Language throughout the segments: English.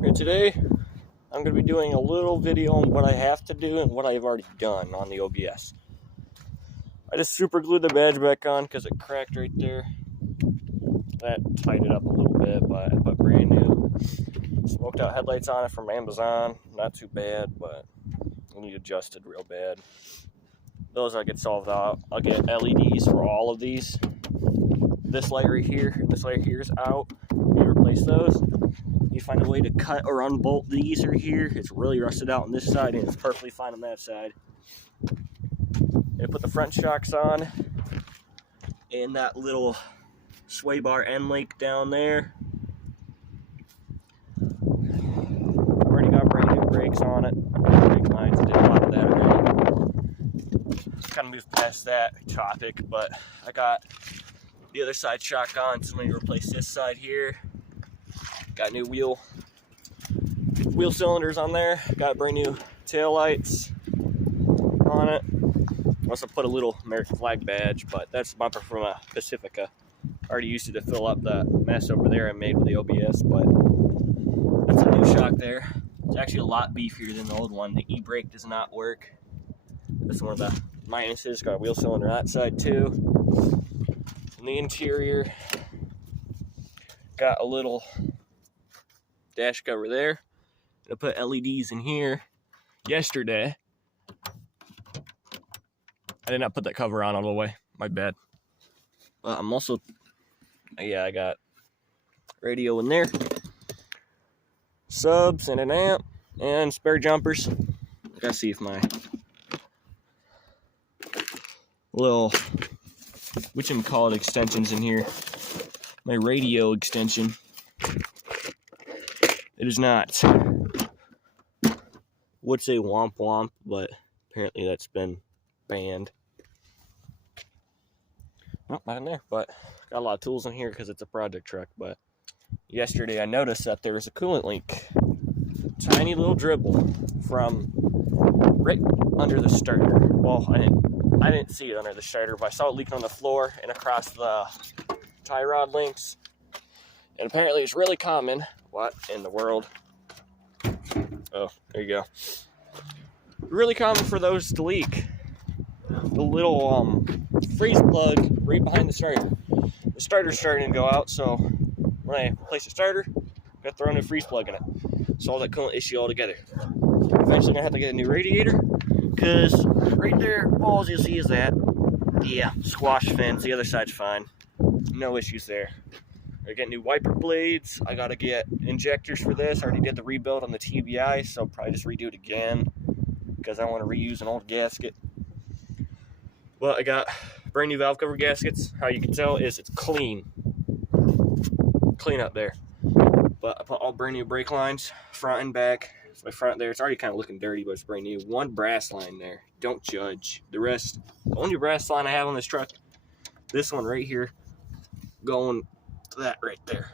Okay, today I'm going to be doing a little video on what I have to do and what I've already done on the OBS. I just super glued the badge back on because it cracked right there. That tightened it up a little bit, but I put brand new smoked out headlights on it from Amazon. Not too bad, but I need adjusted real bad. Those I get solved out. I'll get LEDs for all of these. This light right here and this light here is out. You replace those. You find a way to cut or unbolt these right here. It's really rusted out on this side and it's perfectly fine on that side. And put the front shocks on and that little sway bar end link down there. I've already got brand new brakes on it. Brake lines, I did a lot of that already. Kind of moved past that topic, but I got the other side shock on, so I'm going to replace this side here. Got new wheel cylinders on there. Got brand new tail lights on it. Also put a little American flag badge, but that's a bumper from a Pacifica. I already used it to fill up the mess over there I made with the OBS, but that's a new shock there. It's actually a lot beefier than the old one. The e-brake does not work. That's one of the minuses. Got a wheel cylinder on that side too. In the interior, got a little dash cover there. I put LEDs in here yesterday. I did not put that cover on all the way. My bad. But I'm also, I got radio in there, subs and an amp, and spare jumpers. I gotta see if my little, whatchamacallit extensions in here. My radio extension. It is not, would say womp womp, but apparently that's been banned. Nope, not in there, but got a lot of tools in here because it's a project truck. But yesterday I noticed that there was a coolant leak. Tiny little dribble from right under the starter. Well, I didn't see it under the starter, but I saw it leaking on the floor and across the tie rod links. And apparently it's really common. What in the world? Oh, there you go. Really common for those to leak. The little freeze plug right behind the starter. The starter's starting to go out, so when I place the starter, I got to throw a new freeze plug in it. Solve that coolant issue altogether. Eventually gonna have to get a new radiator, because right there, all you'll see is that. Yeah, squash fins. The other side's fine. No issues there. I get new wiper blades. I gotta get injectors for this. I already did the rebuild on the TBI, so I'll probably just redo it again because I want to reuse an old gasket. Well, I got brand new valve cover gaskets. How you can tell is it's clean up there. But I put all brand new brake lines, front and back. So my front there, it's already kind of looking dirty, but it's brand new. One brass line there. Don't judge. The rest, the only brass line I have on this truck, this one right here, going to that right there.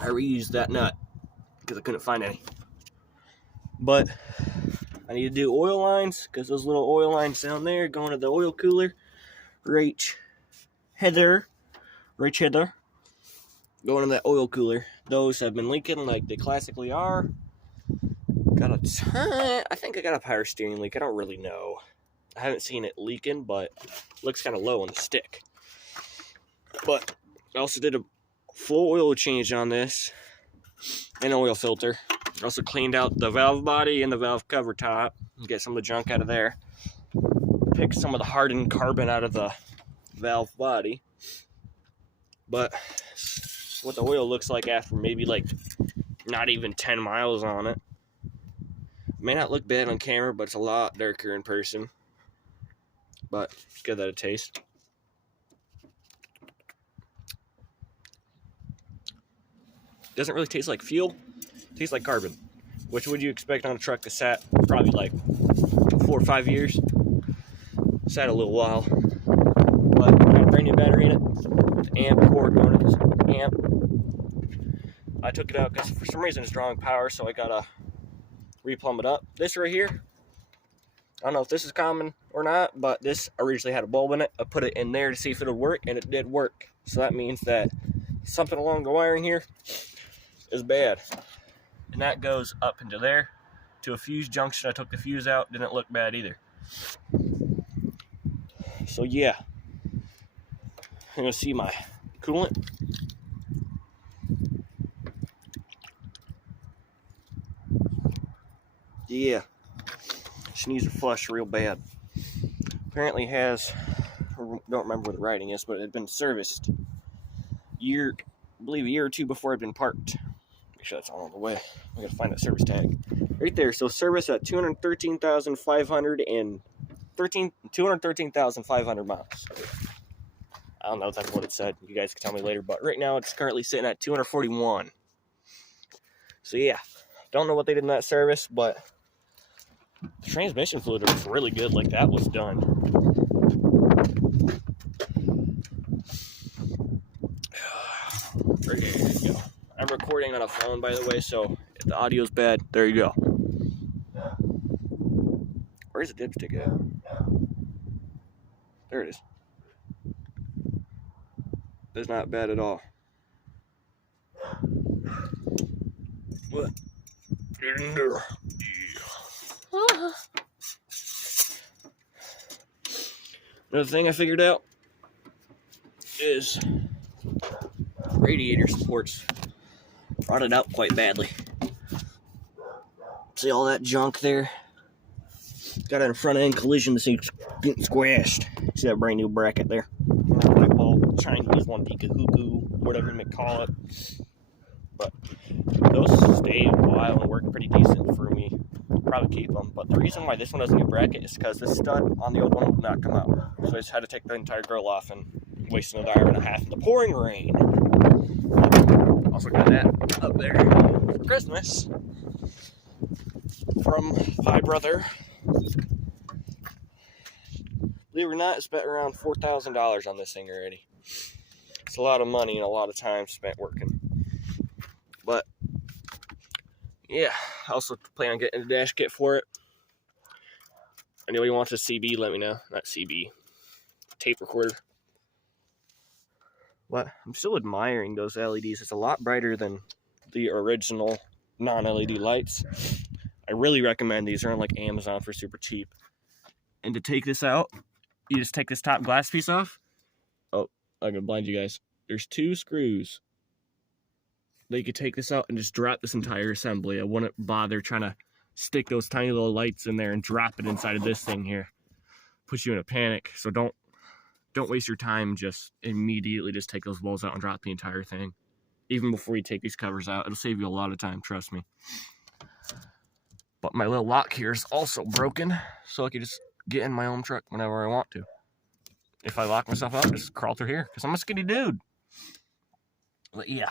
I reused that nut because I couldn't find any. But I need to do oil lines because those little oil lines down there going to the oil cooler. Right header. Going in that oil cooler. Those have been leaking like they classically are. Got a ton. I think I got a power steering leak. I don't really know. I haven't seen it leaking, but it looks kind of low on the stick. But I also did a full oil change on this. And oil filter. Also cleaned out the valve body and the valve cover top. Get some of the junk out of there. Pick some of the hardened carbon out of the valve body. But what the oil looks like after maybe like not even 10 miles on it. May not look bad on camera, but it's a lot darker in person. But give that a taste. Doesn't really taste like fuel. Tastes like carbon. Which would you expect on a truck that sat probably like 4 or 5 years? Sat a little while. But I got a brand new battery in it. The amp cord going to this amp. I took it out because for some reason it's drawing power, so I gotta replumb it up. This right here, I don't know if this is common or not, but this originally had a bulb in it. I put it in there to see if it would work, and it did work. So that means that something along the wiring here is bad. and that goes up into there to a fuse junction. I took the fuse out, didn't look bad either. So yeah, I'm gonna see my coolant. Yeah, she needs a flush real bad. Apparently has, don't remember what the writing is, but it had been serviced I believe a year or two before it had been parked. Make sure that's all on the way. I gotta find that service tag right there. So service at 213,500 miles. I don't know if that's what it said. You guys can tell me later. But right now it's currently sitting at 241. So yeah, don't know what they did in that service, but the transmission fluid was really good. Like that was done. There you go. I'm recording on a phone, by the way, so if the audio's bad, there you go. Where's the dipstick at? There it is. That's not bad at all. What? Get in there. Yeah. Another thing I figured out is radiator supports rotted out quite badly. See all that junk there? Got a front end collision to see it's getting squashed. See that brand new bracket there? Light bulb, Chinese one, hookoo, whatever you may call it. But those stayed a while and worked pretty decent for me. Probably keep them. But the reason why this one doesn't get bracket is because this stud on the old one would not come out. So I just had to take the entire grill off and waste another hour and a half in the pouring rain. Also got that up there for Christmas from my brother. Believe it or not, I spent around $4,000 on this thing already. It's a lot of money and a lot of time spent working. But yeah, I also plan on getting a dash kit for it. Anybody wants a CB, let me know. Not CB, tape recorder. But I'm still admiring those LEDs. It's a lot brighter than the original non-LED lights. I really recommend these. They're on like Amazon for super cheap. And to take this out, you just take this top glass piece off. Oh, I'm gonna blind you guys. There's 2 screws. You could take this out and just drop this entire assembly. I wouldn't bother trying to stick those tiny little lights in there and drop it inside of this thing here. Puts you in a panic. So don't waste your time. Just immediately just take those bolts out and drop the entire thing. Even before you take these covers out, it'll save you a lot of time, trust me. But my little lock here is also broken, so I can just get in my own truck whenever I want to. If I lock myself out, just crawl through here, because I'm a skinny dude. But yeah.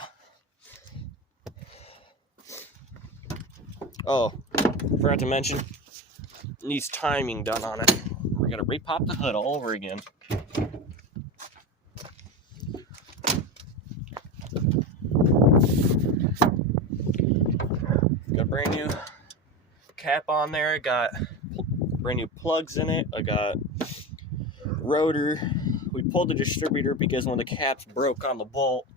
Oh, forgot to mention, needs timing done on it. We're gonna repop the hood all over again. Got a brand new cap on there. I got brand new plugs in it. I got rotor. We pulled the distributor because one of the caps broke on the bolt.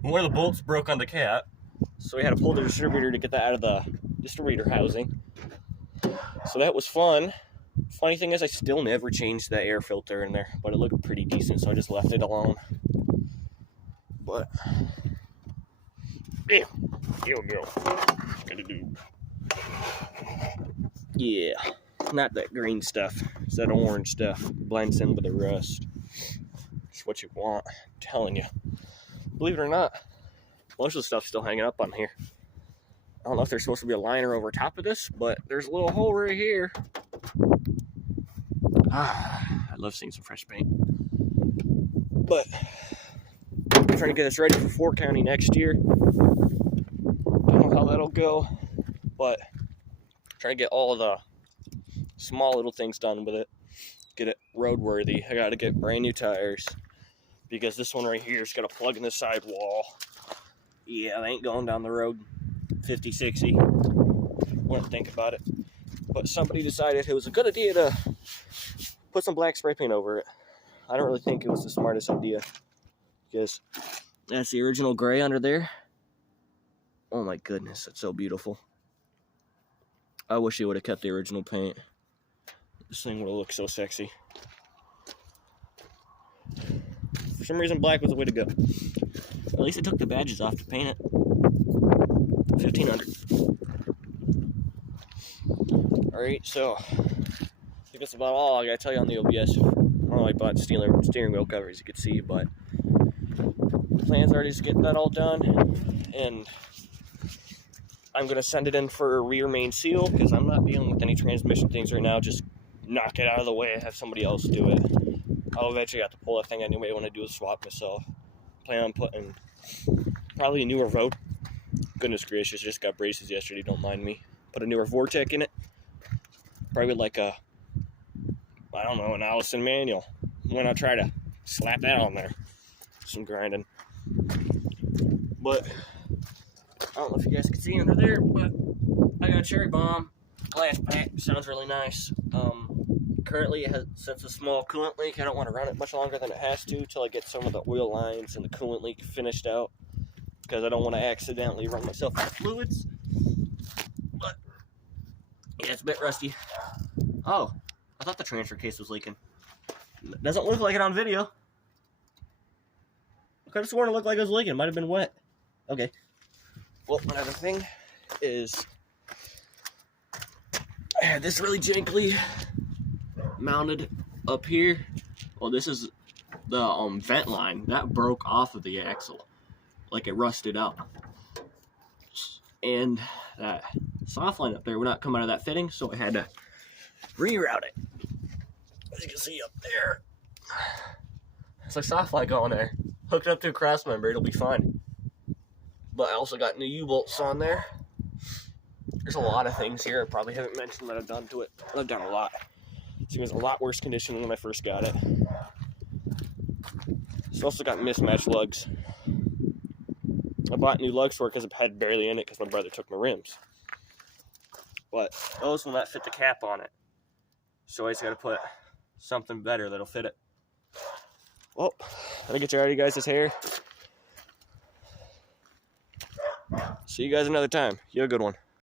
One of the bolts broke on the cap. So we had to pull the distributor to get that out of the distributor housing. So that was fun. Funny thing is, I still never changed that air filter in there, but it looked pretty decent, so I just left it alone. But yeah, gotta do. Yeah, not that green stuff. It's that orange stuff. Blends in with the rust. It's what you want. I'm telling you. Believe it or not, most of the stuff's still hanging up on here. I don't know if there's supposed to be a liner over top of this, but there's a little hole right here. I love seeing some fresh paint. But I'm trying to get this ready for 4 County next year. Don't know how that'll go, but I'm trying to get all of the small little things done with it. Get it roadworthy. I gotta get brand new tires because this one right here has got a plug in the sidewall. Yeah, they ain't going down the road 50, 60. Wouldn't think about it. But somebody decided it was a good idea to put some black spray paint over it. I don't really think it was the smartest idea because that's the original gray under there. Oh my goodness, it's so beautiful. I wish they would have kept the original paint. This thing would have looked so sexy. For some reason, black was the way to go. At least I took the badges off to paint it. 1,500. Alright, so I think that's about all I gotta tell you on the OBS. I don't know, I bought steering wheel covers, you can see, but the plans are to get that all done, and I'm gonna send it in for a rear main seal because I'm not dealing with any transmission things right now. Just knock it out of the way and have somebody else do it. I'll eventually have to pull that thing anyway when I do a swap myself. Plan on putting probably a newer Vote. Goodness gracious, just got braces yesterday, don't mind me. Put a newer Vortec in it. Probably like a, I don't know, an Allison manual. Why not try to slap that on there? Some grinding. But I don't know if you guys can see under there, but I got a cherry bomb glass pack. Sounds really nice. Currently, since a small coolant leak, I don't want to run it much longer than it has to until I get some of the oil lines and the coolant leak finished out, because I don't want to accidentally run myself out of fluids. But yeah, it's a bit rusty. Oh, I thought the transfer case was leaking. It doesn't look like it on video. I could have sworn it looked like it was leaking. It might have been wet. Okay. Well, another thing is I had this really jankly mounted up here. Well, this is the vent line that broke off of the axle, like it rusted out, and that soft line up there would not come out of that fitting, so I had to reroute it. As you can see up there, it's a soft line going there. Hook it up to a cross member, it'll be fine. But I also got new U-bolts on there. There's a lot of things here I probably haven't mentioned that I've done to it. I've done a lot. It was a lot worse condition than when I first got it. It's also got mismatched lugs. I bought new lugs for it because it had barely in it because my brother took my rims. But those will not fit the cap on it. So I just got to put something better that'll fit it. Well, I'll get you out of you guys' hair. See you guys another time. You have a good one.